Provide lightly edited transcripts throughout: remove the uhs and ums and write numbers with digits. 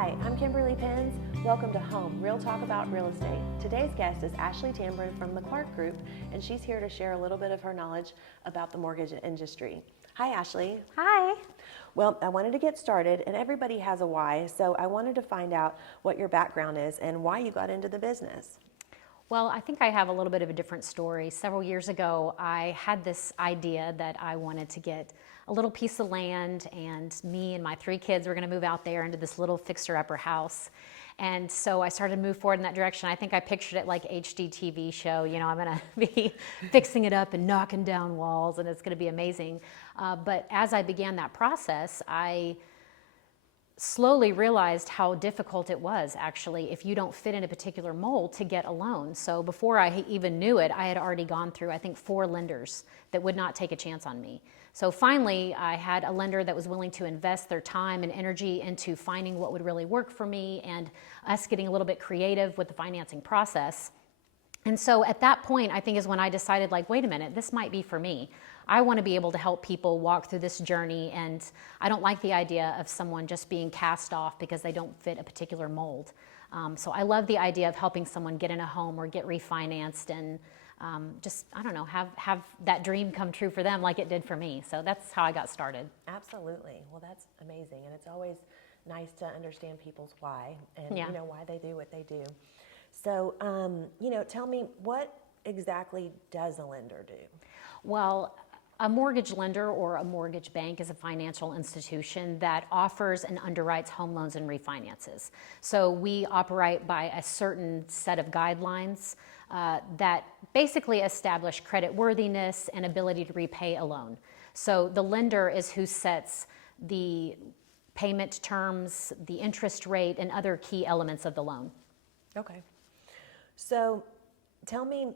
Hi, I'm Kimberly Penns. Welcome to Home, Real Talk About Real Estate. Today's guest is Ashley Tamburin from the Clark Group, and she's here to share a little bit of her knowledge about the mortgage industry. Hi, Ashley. Hi. Well, I wanted to get started, and everybody has a why, so I wanted to find out what your background is and why you got into the business. Well, I think I have a little bit of a different story. Several years ago, I had this idea that I wanted to get a little piece of land, and me and my 3 kids were going to move out there into this little fixer-upper house. And so I started to move forward in that direction. I think I pictured it like HGTV show. You know, I'm going to be fixing it up and knocking down walls, and it's going to be amazing. But as I began that process, I slowly realized how difficult it was actually if you don't fit in a particular mold to get a loan. So before I even knew it, I had already gone through, I think, 4 lenders that would not take a chance on me. So finally, I had a lender that was willing to invest their time and energy into finding what would really work for me and us getting a little bit creative with the financing process. And so at that point, I think is when I decided, like, wait a minute, this might be for me. I want to be able to help people walk through this journey, and I don't like the idea of someone just being cast off because they don't fit a particular mold. So I love the idea of helping someone get in a home or get refinanced and just, I don't know, have that dream come true for them like it did for me. So that's how I got started. Absolutely. Well, that's amazing, and it's always nice to understand people's why and you know why they do what they do. So, tell me, what exactly does a lender do? Well, a mortgage lender or a mortgage bank is a financial institution that offers and underwrites home loans and refinances. So we operate by a certain set of guidelines that basically establish credit worthiness and ability to repay a loan. So the lender is who sets the payment terms, the interest rate, and other key elements of the loan. Okay. So tell me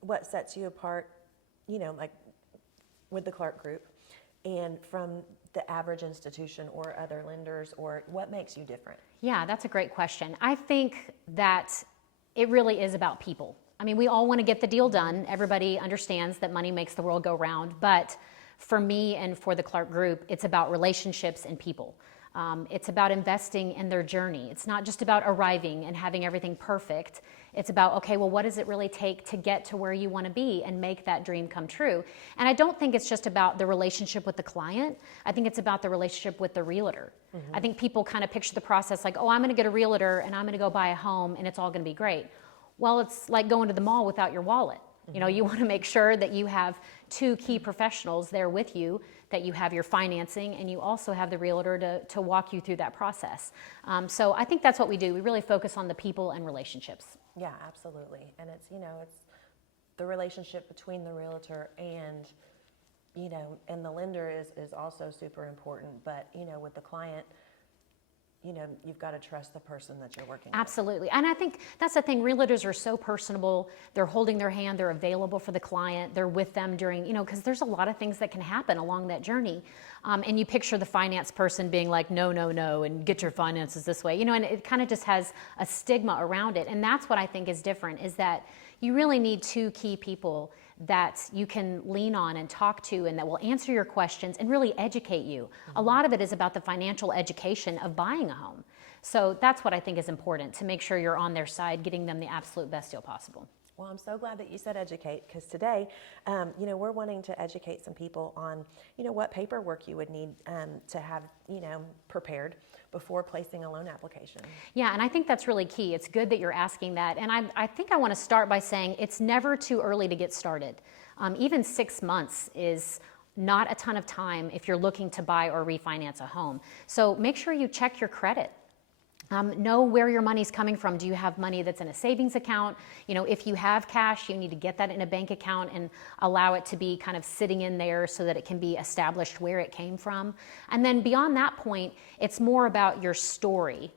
what sets you apart, like with the Clark Group and from the average institution or other lenders, or what makes you different? Yeah, that's a great question. I think that it really is about people. I mean, we all want to get the deal done. Everybody understands that money makes the world go round, but for me and for the Clark Group, it's about relationships and people. It's about investing in their journey. It's not just about arriving and having everything perfect. It's about, okay, well, what does it really take to get to where you want to be and make that dream come true? And I don't think it's just about the relationship with the client. I think it's about the relationship with the realtor. I think people kind of picture the process like, oh, I'm going to get a realtor and I'm going to go buy a home and it's all going to be great. Well, it's like going to the mall without your wallet. You know, you want to make sure that you have 2 key professionals there with you, that you have your financing, and you also have the realtor to walk you through that process. So I think that's what we do. We really focus on the people and relationships. Yeah, absolutely. And it's, it's the relationship between the realtor and, and the lender is also super important. But, with the client, you've got to trust the person that you're working with. Absolutely. And I think that's the thing. Realtors are so personable. They're holding their hand. They're available for the client. They're with them during, because there's a lot of things that can happen along that journey. And you picture the finance person being like, no, and get your finances this way, and it kind of just has a stigma around it. And that's what I think is different, is that you really need 2 key people that you can lean on and talk to and that will answer your questions and really educate you. A lot of it is about the financial education of buying a home. So that's what I think is important, to make sure you're on their side, getting them the absolute best deal possible. Well, I'm so glad that you said educate, because today, we're wanting to educate some people on, what paperwork you would need to have, prepared before placing a loan application. Yeah, and I think that's really key. It's good that you're asking that. And I think I want to start by saying it's never too early to get started. Even 6 months is not a ton of time if you're looking to buy or refinance a home. So make sure you check your credit. Know where your money's coming from. Do you have money that's in a savings account? If you have cash, you need to get that in a bank account and allow it to be kind of sitting in there so that it can be established where it came from. And then beyond that point, it's more about your story.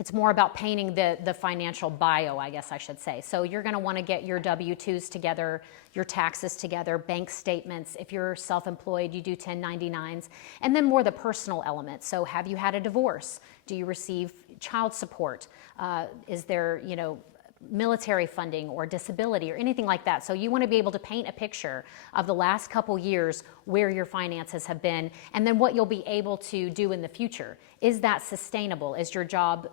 It's more about painting the financial bio, I guess I should say. So you're going to want to get your W-2s together, your taxes together, bank statements. If you're self-employed, you do 1099s. And then more the personal element. So have you had a divorce? Do you receive child support? Is there, military funding or disability or anything like that. So you want to be able to paint a picture of the last couple years where your finances have been, and then what you'll be able to do in the future. Is that sustainable? Is your job,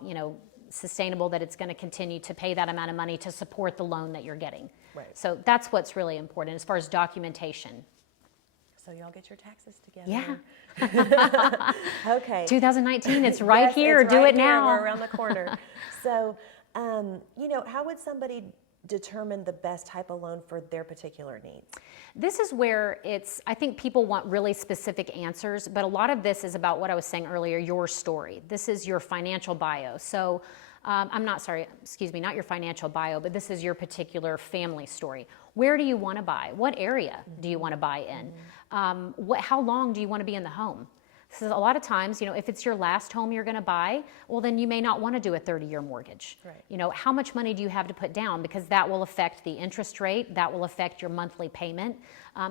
sustainable, that it's going to continue to pay that amount of money to support the loan that you're getting? Right. So that's what's really important as far as documentation. So y'all get your taxes together. Yeah. Okay. 2019, it's right Yes, here. it's Do right it here. now. We're around the corner. So, how would somebody determine the best type of loan for their particular needs? This is where I think people want really specific answers, but a lot of this is about what I was saying earlier, your story. This is your financial bio. So not your financial bio, but this is your particular family story. Where do you want to buy? What area do you want to buy in? How long do you want to be in the home? So a lot of times, if it's your last home you're going to buy, well, then you may not want to do a 30-year mortgage. Right. How much money do you have to put down? Because that will affect the interest rate. That will affect your monthly payment.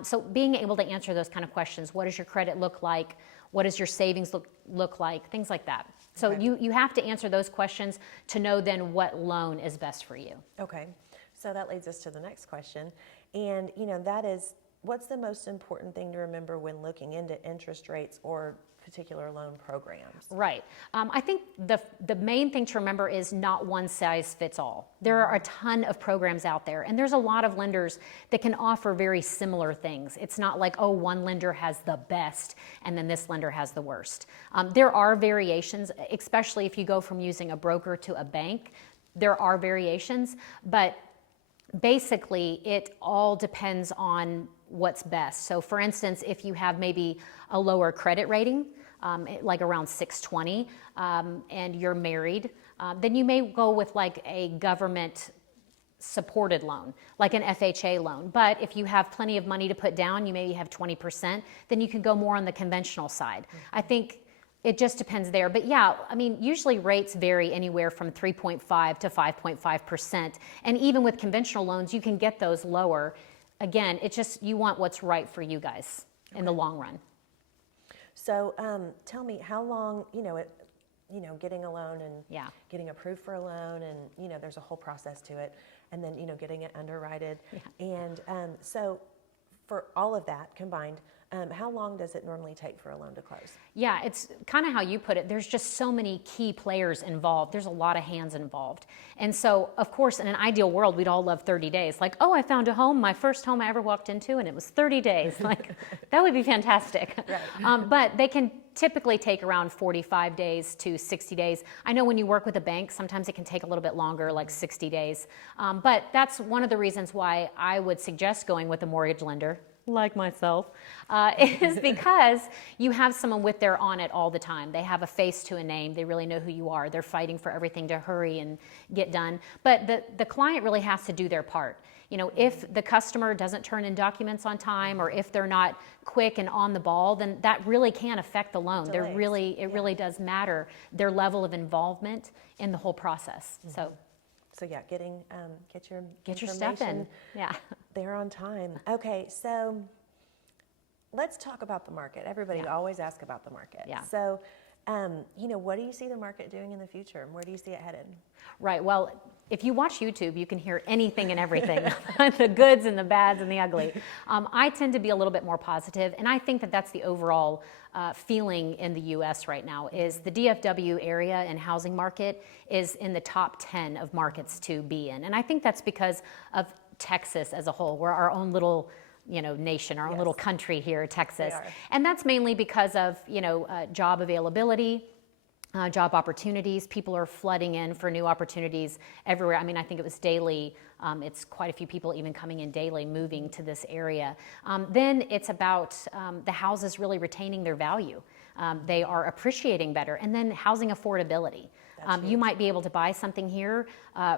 So being able to answer those kind of questions, what does your credit look like? What does your savings look like? Things like that. So Okay. you have to answer those questions to know then what loan is best for you. Okay. So that leads us to the next question. And, that is, what's the most important thing to remember when looking into interest rates or particular loan programs? Right. I think the main thing to remember is not one size fits all. There are a ton of programs out there, and there's a lot of lenders that can offer very similar things. It's not like, oh, one lender has the best and then this lender has the worst. There are variations, especially if you go from using a broker to a bank. There are variations, but basically it all depends on what's best. So for instance, if you have maybe a lower credit rating, like around 620, and you're married, then you may go with like a government supported loan, like an FHA loan. But if you have plenty of money to put down, you maybe have 20%, then you can go more on the conventional side. I think it just depends there. But yeah, usually rates vary anywhere from 3.5 to 5.5%. And even with conventional loans, you can get those lower. Again, it's just you want what's right for you guys in the long run. So tell me how long, getting a loan and getting approved for a loan, and, there's a whole process to it, and then, getting it underwritten. Yeah. And so for all of that combined, how long does it normally take for a loan to close? Yeah, it's kind of how you put it. There's just so many key players involved. There's a lot of hands involved. And so, of course, in an ideal world, we'd all love 30 days. Like, oh, I found a home, my first home I ever walked into, and it was 30 days. Like, that would be fantastic. Right. But they can typically take around 45 days to 60 days. I know when you work with a bank, sometimes it can take a little bit longer, like 60 days. But that's one of the reasons why I would suggest going with a mortgage lender, like myself, is because you have someone with there on it all the time. They have a face to a name. They really know who you are. They're fighting for everything to hurry and get done. But the client really has to do their part. If the customer doesn't turn in documents on time, or if they're not quick and on the ball, then that really can affect the loan. Delays. It really does matter, their level of involvement in the whole process. Mm-hmm. So yeah, get your stuff in. Yeah. They're on time. Okay, so let's talk about the market. Everybody always asks about the market. Yeah. So, what do you see the market doing in the future? Where do you see it headed? Right. Well, if you watch YouTube, you can hear anything and everything, the goods and the bads and the ugly. I tend to be a little bit more positive, and I think that that's the overall feeling in the U.S. right now. Is the DFW area and housing market is in the top 10 of markets to be in, and I think that's because of Texas as a whole. We're our own little nation, our own little country here, Texas. And that's mainly because of, job availability, job opportunities. People are flooding in for new opportunities everywhere. I think it was daily. It's quite a few people even coming in daily, moving to this area. Then it's about the houses really retaining their value. They are appreciating better. And then housing affordability. You might be able to buy something here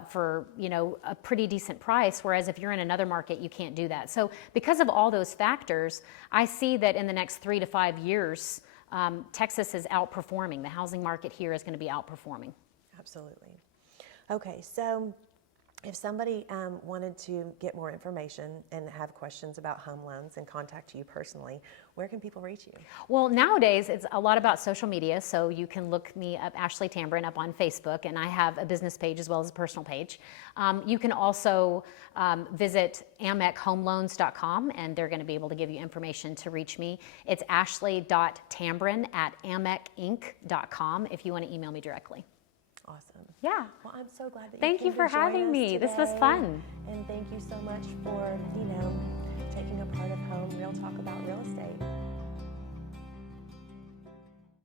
for a pretty decent price, whereas if you're in another market, you can't do that. So because of all those factors, I see that in the next 3 to 5 years, Texas is outperforming. The housing market here is going to be outperforming. Absolutely. Okay, so if somebody wanted to get more information and have questions about home loans and contact you personally, where can people reach you? Well, nowadays it's a lot about social media, so you can look me up, Ashley Tamburin, up on Facebook, and I have a business page as well as a personal page. You can also visit amechomeloans.com, and they're going to be able to give you information to reach me. It's ashley.tamburin@amecinc.com if you want to email me directly. Awesome. Yeah. Well, I'm so glad that Thank you you came for to join having us me. This was today. fun. And thank you so much for, taking a part of Home Real Talk about real estate.